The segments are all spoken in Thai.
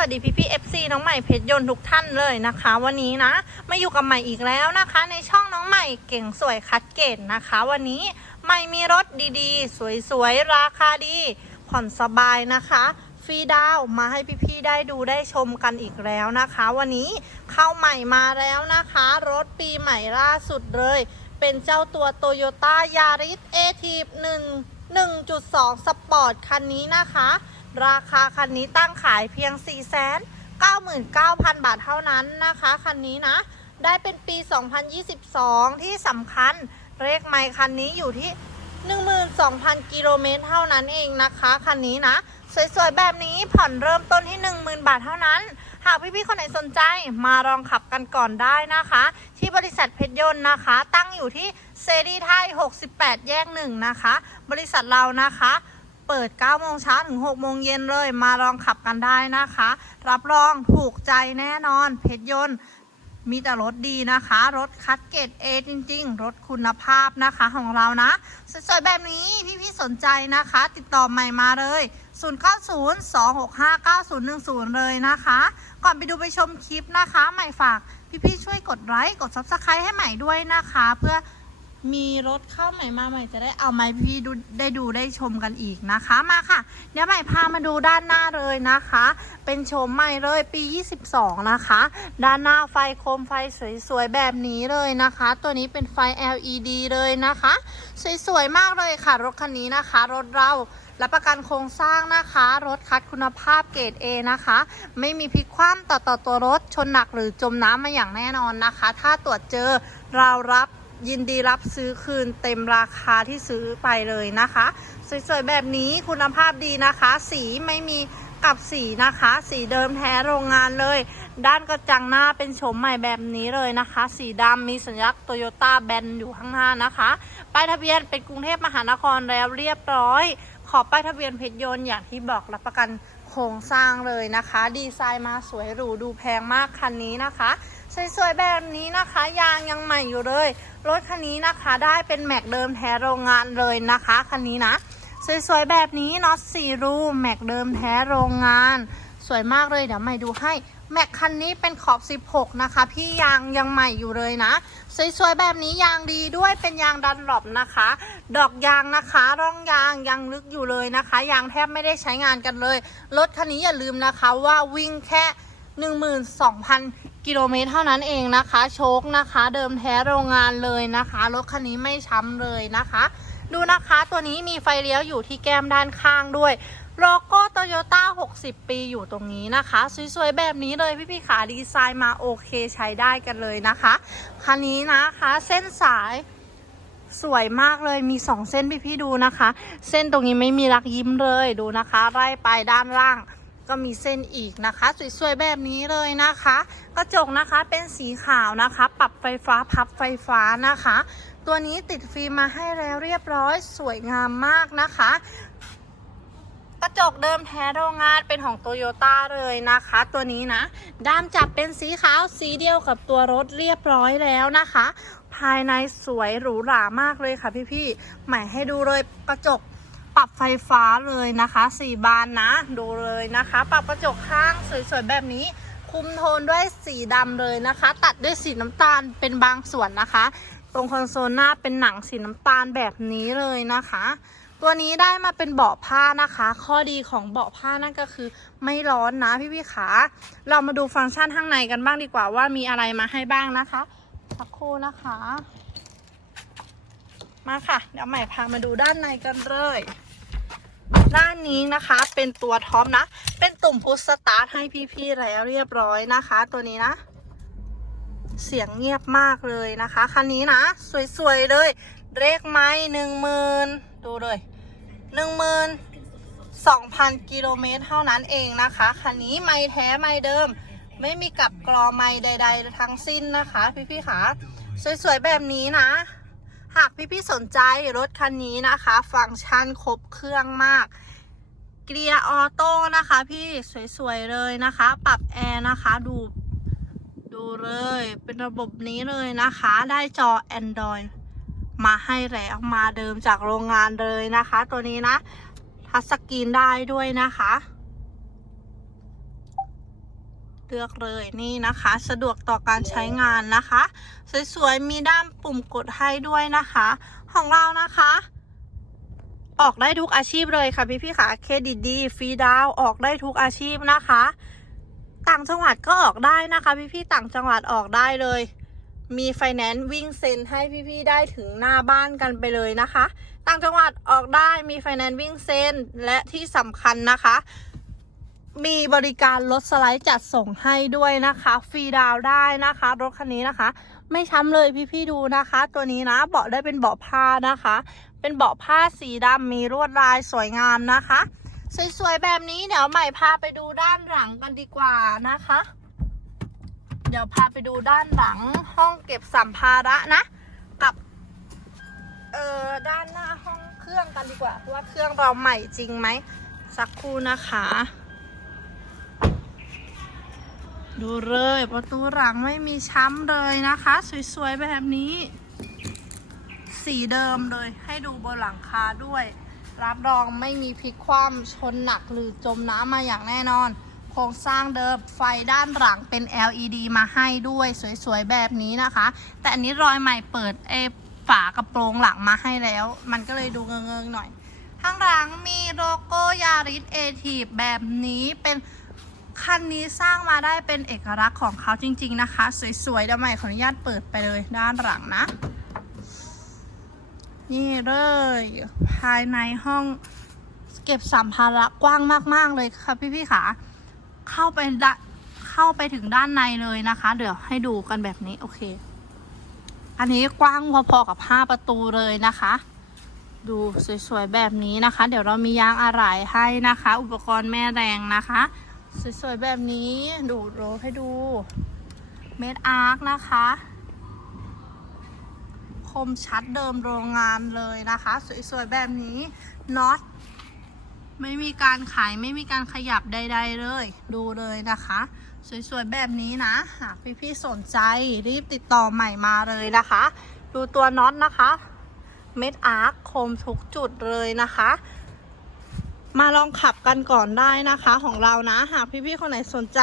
วัสดีพี่พี่เอฟซีน้องใหม่เพชรยนต์ทุกท่านเลยนะคะ วันนี้นะมาอยู่กับใหม่อีกแล้วนะคะ ในช่องน้องใหม่เก่งสวยคัดเกตนะคะ วันนี้ใหม่มีรถดีๆ สวยๆ ราคาดี ผ่อนสบายนะคะฟรีดาวมาให้พี่ๆได้ดูได้ชมกันอีกแล้วนะคะ วันนี้เข้าใหม่มาแล้วนะคะ รถปีใหม่ล่าสุดเลย เป็นเจ้าตัว Toyota Yaris a t i v 1 1.2สปอร์ตคันนี้นะคะ ราคาคันนี้ตั้งขายเพียง 499,000 บาทเท่านั้นนะคะ คันนี้นะ ได้เป็นปี 2022 ที่สำคัญเลขไมค์คันนี้อยู่ที่ 12,000 กิโลเมตรเท่านั้นเองนะคะ คันนี้นะ สวยๆ แบบนี้ผ่อนเริ่มต้นที่ 10,000 บาทเท่านั้น หากพี่ๆ คนไหนสนใจมาลองขับกันก่อนได้นะคะ ที่บริษัทเพชรยนต์นะคะ ตั้งอยู่ที่เซรีไทย 68 แยกหนึ่งนะคะ บริษัทเรานะคะ เปิด9โมงเช้าถึง6โมงเย็นเลย มาลองขับกันได้นะคะ รับรองถูกใจแน่นอน เพชรยนต์มีแต่รถดีนะคะ รถคัดเกรดเอจริง ๆ รถคุณภาพนะคะของเรานะ สวยๆแบบนี้พี่ๆสนใจนะคะ ติดต่อใหม่มาเลย 0902659010 เลยนะคะ ก่อนไปดูไปชมคลิปนะคะ ใหม่ฝากพี่ๆช่วยกดไลค์กด Subscribe ให้ใหม่ด้วยนะคะ เพื่อ มีรถเข้าใหม่มาใหม่จะได้เอาไม้พี่ดูได้ดูได้ชมกันอีกนะคะมาค่ะ เดี๋ยวใหม่พามาดูด้านหน้าเลยนะคะ เป็นโฉมใหม่เลยปี 22 นะคะ ด้านหน้าไฟโคมไฟสวยๆแบบนี้เลยนะคะ ตัวนี้เป็นไฟ LED เลยนะคะ สวยๆมากเลยค่ะ รถคันนี้นะคะ รถเรารับประกันโครงสร้างนะคะ รถคัดคุณภาพเกรด A นะคะ ไม่มีพลิกคว่ำต่อต่อตัวรถชนหนักหรือจมน้ำมาอย่างแน่นอนนะคะ ถ้าตรวจเจอเรารับ ยินดีรับซื้อคืนเต็มราคาที่ซื้อไปเลยนะคะ สวยๆแบบนี้คุณภาพดีนะคะ สีไม่มีกับสีนะคะ สีเดิมแท้โรงงานเลย ด้านกระจังหน้าเป็นโฉมใหม่แบบนี้เลยนะคะ สีดำมีสัญลักษณ์โตโยต้าแบนอยู่ข้างหน้านะคะป้ายทะเบียนเป็นกรุงเทพมหานครแล้วเรียบร้อย ขอป้ายทะเบียนเพชรยนต์อย่างที่บอกรับประกันโครงสร้างเลยนะคะ ดีไซน์มาสวยหรูดูแพงมากคันนี้นะคะ สวยๆแบบนี้นะคะ ยางยังใหม่อยู่เลย รถคันนี้นะคะได้เป็นแม็กเดิมแท้โรงงานเลยนะคะคันนี้นะ สวยๆแบบนี้น็อตสี่รูแม็กเดิมแท้โรงงาน สวยมากเลยเดี๋ยวใหม่ดูให้แม็กคันนี้เป็นขอบ 16 นะคะ พี่ยางยังใหม่อยู่เลยนะ สวยๆ แบบนี้ยางดีด้วยเป็นยางดันหลบนะคะ ดอกยางนะคะ ร่องยางยังลึกอยู่เลยนะคะ ยางแทบไม่ได้ใช้งานกันเลย รถคันนี้อย่าลืมนะคะว่าวิ่งแค่ 12,000 กิโลเมตรเท่านั้นเองนะคะ โชคนะคะ เดิมแท้โรงงานเลยนะคะ รถคันนี้ไม่ช้ำเลยนะคะ ดูนะคะตัวนี้มีไฟเลี้ยวอยู่ที่แก้มด้านข้างด้วยโลโก้โตโยต้า60 ปีอยู่ตรงนี้นะคะ สวย ๆ แบบนี้เลยพี่พี่ๆขาดีไซน์มาโอเคใช้ได้กันเลยนะคะ คันนี้นะคะ เส้นสายสวยมากเลยมี 2 เส้นพี่พี่ๆดูนะคะ เส้นตรงนี้ไม่มีรักยิ้มเลยดูนะคะไล่ไปด้านล่าง ก็มีเส้นอีกนะคะ สวยๆแบบนี้เลยนะคะ กระจกนะคะเป็นสีขาวนะคะ ปรับไฟฟ้าพับไฟฟ้านะคะ ตัวนี้ติดฟิล์มมาให้แล้วเรียบร้อยสวยงามมากนะคะ กระจกเดิมแท้โรงงานเป็นของโตโยต้าเลยนะคะ ตัวนี้นะด้ามจับเป็นสีขาวสีเดียวกับตัวรถเรียบร้อยแล้วนะคะ ภายในสวยหรูหรามากเลยค่ะพี่ๆใหม่ให้ดูเลยกระจก ปรับไฟฟ้าเลยนะคะสี่บานนะ ดูเลยนะคะ ปรับกระจกข้างสวยๆแบบนี้ คุมโทนด้วยสีดำเลยนะคะ ตัดด้วยสีน้ำตาลเป็นบางส่วนนะคะ ตรงคอนโซลหน้าเป็นหนังสีน้ำตาลแบบนี้เลยนะคะ ตัวนี้ได้มาเป็นเบาะผ้านะคะ ข้อดีของเบาะผ้านั่นก็คือไม่ร้อนนะพี่พี่ๆขาเรามาดูฟังก์ชันข้างในกันบ้างดีกว่าว่ามีอะไรมาให้บ้างนะคะสักครู่นะคะ มาค่ะ เดี๋ยวใหม่พามาดูด้านในกันเลย ด้านนี้นะคะเป็นตัวท็อปนะ เป็นตุ่มพุชสตาร์ทให้พี่ๆแล้วเรียบร้อยนะคะ ตัวนี้นะ เสียงเงียบมากเลยนะคะคันนี้นะ สวยๆเลยเลขไม้หนึ่งหมื่นดูเลยหนึ่งหมื่นสองพันกิโลเมตรเท่านั้นเองนะคะคันนี้ไม่แท้ไม่เดิม ไม่มีกับกรอไม่ใด ๆ ทั้งสิ้นนะคะ พี่ๆค่ะสวยๆแบบนี้นะ หากพี่ๆสนใจรถคันนี้นะคะ ฟังก์ชันครบเครื่องมาก เกียร์ออโต้นะคะพี่สวยๆเลยนะคะ ปรับแอร์นะคะดูดูเลยเป็นระบบนี้เลยนะคะ ได้จอ Android มาให้แล้วมาเดิมจากโรงงานเลยนะคะ ตัวนี้นะ ทัชสกรีนได้ด้วยนะคะ เลือกเลยนี่นะคะ สะดวกต่อการใช้งานนะคะ สวยๆ มีด้ามปุ่มกดให้ด้วยนะคะ ของเรานะคะ ออกได้ทุกอาชีพเลยค่ะพี่พี่ๆค่ะเครดิตดีฟรีดาวออกได้ทุกอาชีพนะคะ ต่างจังหวัดก็ออกได้นะคะ พี่พี่ๆต่างจังหวัดออกได้เลย มีไฟแนนซ์วิ่งเซ็นให้พี่พี่ๆได้ถึงหน้าบ้านกันไปเลยนะคะ ต่างจังหวัดออกได้มีไฟแนนซ์วิ่งเซ็นและที่สำคัญนะคะ มีบริการรถสไลด์จัดส่งให้ด้วยนะคะ ฟรีดาวได้นะคะ รถคันนี้นะคะ ไม่ช้ำเลยพี่ๆดูนะคะ ตัวนี้นะเบาะได้เป็นเบาะผ้านะคะ เป็นเบาะผ้าสีดำมีลวดลายสวยงามนะคะ สวยๆแบบนี้เดี๋ยวใหม่พาไปดูด้านหลังกันดีกว่านะคะ เดี๋ยวพาไปดูด้านหลังห้องเก็บสัมภาระนะ กับเอ่อด้านหน้าห้องเครื่องกันดีกว่าว่าเครื่องเราใหม่จริงไหมสักครู่นะคะ ดูเลยประตูหลังไม่มีช้ำเลยนะคะ สวยๆแบบนี้ สีเดิมเลยให้ดูบนหลังคาด้วย รับรองไม่มีพลิกคว่ำชนหนักหรือจมน้ำมาอย่างแน่นอน โครงสร้างเดิมไฟด้านหลังเป็น LED มาให้ด้วยสวยๆแบบนี้นะคะ แต่อันนี้รอยใหม่เปิดเอฝากระโปรงหลังมาให้แล้ว มันก็เลยดูเงิงๆหน่อยข้างหลังมีโลโก้ยาริสเอทีแบบนี้เป็น คันนี้สร้างมาได้เป็นเอกลักษณ์ของเขาจริง ๆนะคะ สวยๆเดี๋ยวใหม่ขออนุญาตเปิดไปเลยด้านหลังนะ นี่เลย ภายในห้องเก็บสัมภาระกว้างมากๆเลยค่ะพี่ๆค่ะ เข้าไปดเข้าไปถึงด้านในเลยนะคะ เดี๋ยวให้ดูกันแบบนี้โอเค อันนี้กว้างพอๆกับ5ประตูเลยนะคะดูสวยๆ แบบนี้นะคะ เดี๋ยวเรามียางอะไหล่ให้นะคะ อุปกรณ์แม่แรงนะคะ สวยๆ แบบนี้ดูโรให้ดู เมดอาร์คนะคะ คมชัดเดิมโรงงานเลยนะคะ สวยๆ แบบนี้น็อตไม่มีการขายไม่มีการขยับใด ๆ เลย ดูเลยนะคะ สวยๆ แบบนี้นะ หากพี่ๆ สนใจรีบติดต่อใหม่มาเลยนะคะ ดูตัวน็อตนะคะ เม็ดอาร์คคมทุกจุดเลยนะคะ มาลองขับกันก่อนได้นะคะของเรานะ หากพี่ๆคนไหนสนใจ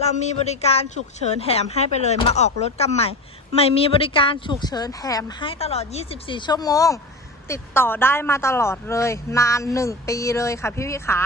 เรามีบริการฉุกเฉินแถมให้ไปเลยมาออกรถกันใหม่ ใหม่มีบริการฉุกเฉินแถมให้ตลอด 24 ชั่วโมง ติดต่อได้มาตลอดเลย นาน 1 ปีเลยค่ะพี่ๆขา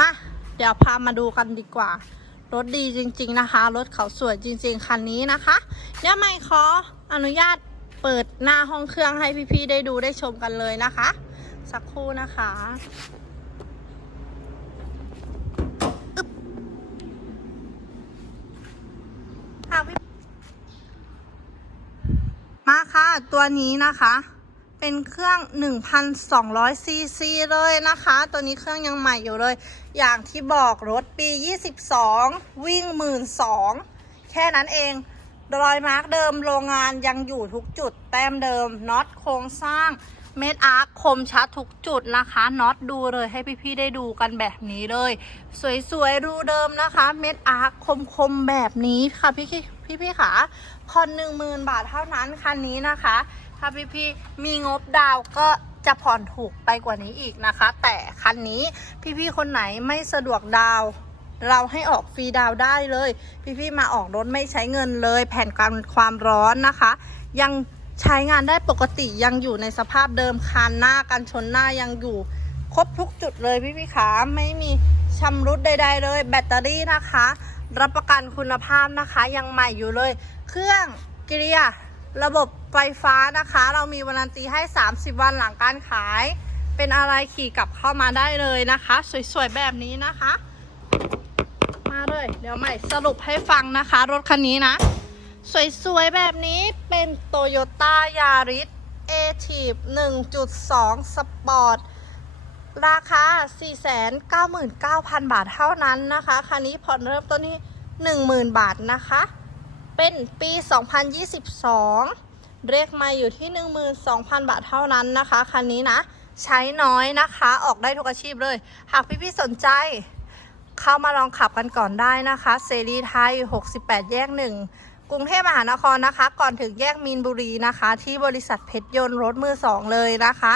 มาเดี๋ยวพามาดูกันดีกว่า รถดีจริง ๆนะคะ รถเขาสวยจริง ๆ คันนี้นะคะเดี๋ยวใหม่ขออนุญาตเปิดหน้าห้องเครื่องให้พี่ๆได้ดูได้ชมกันเลยนะคะ สักครู่นะคะอึ๊บค่ะพี่ มา ค่ะ ตัวนี้นะคะ เป็นเครื่อง 1,200ซีซีเลยนะคะ ตัวนี้เครื่องยังใหม่อยู่เลย อย่างที่บอกรถปี 22 วิ่ง 12,000 แค่นั้นเองรอยมาร์กเดิมโรงงานยังอยู่ทุกจุด แต้มเดิมน็อตโครงสร้างเม็ดอาร์คคมชัดทุกจุดนะคะน็อตดูเลยให้พี่ๆได้ดูกันแบบนี้เลย สวยๆรูเดิมนะคะ เม็ดอาร์คคมๆแบบนี้ค่ะพี่ พี่พี่ๆค่ะผ่อนหนึ่งหมื่นบาทเท่านั้นคันนี้นะคะ ถ้าพี่ๆมีงบดาวก็จะผ่อนถูกไปกว่านี้อีกนะคะ แต่คันนี้พี่ๆคนไหนไม่สะดวกดาวเราให้ออกฟรีดาวได้เลย พี่ๆมาออกรถไม่ใช้เงินเลย แผ่นกันความร้อนนะคะ ยังใช้งานได้ปกติยังอยู่ในสภาพเดิมคานหน้ากันชนหน้ายังอยู่ ครบทุกจุดเลยพี่พี่ๆขาไม่มีชำรุดใด ๆ เลย แบตเตอรี่นะคะ รับประกันคุณภาพนะคะ ยังใหม่อยู่เลย เครื่องเกียร์ระบบไฟฟ้านะคะ เรามีวารันตีให้ 30 วันหลังการขาย เป็นอะไรขี่กลับเข้ามาได้เลยนะคะ สวยๆ แบบนี้นะคะ มาเลย เดี๋ยวใหม่สรุปให้ฟังนะคะ รถคันนี้นะ สวยๆ แบบนี้เป็นโตโยต้ายาริสเอทีฟ1.2สปอ ราคา 499,000 บาทเท่านั้นนะคะคันนี้ผ่อนเริ่มต้นที่ 10,000 บาทนะคะ เป็นปี 2022 เรียกมาอยู่ที่ 12,000 บาทเท่านั้นนะคะคันนี้นะ ใช้น้อยนะคะ ออกได้ทุกอาชีพเลย หากพี่ๆสนใจ เข้ามาลองขับกันก่อนได้นะคะเสรีไทย 68 แยก 1 กรุงเทพมหานครนะคะ ก่อนถึงแยกมีนบุรีนะคะ ที่บริษัทเพชรยนต์รถมือสองเลยนะคะ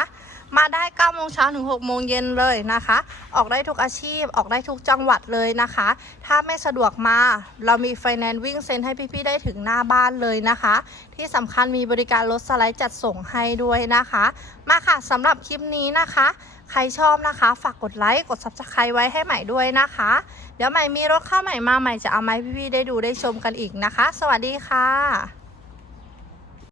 มาได้9โมงเช้าถึง6โมงเย็นเลยนะคะ ออกได้ทุกอาชีพออกได้ทุกจังหวัดเลยนะคะ ถ้าไม่สะดวกมาเรามีไฟแนนซ์วิ่งเซ็นให้พี่ ๆ ได้ถึงหน้าบ้านเลยนะคะ ที่สำคัญมีบริการรถสไลด์จัดส่งให้ด้วยนะคะ มาค่ะสำหรับคลิปนี้นะคะ ใครชอบนะคะ ฝากกดไลค์กด subscribe ไว้ให้ใหม่ด้วยนะคะ เดี๋ยวใหม่มีรถเข้าใหม่มาใหม่จะเอามาให้พี่ๆได้ดูได้ชมกันอีกนะคะ สวัสดีค่ะ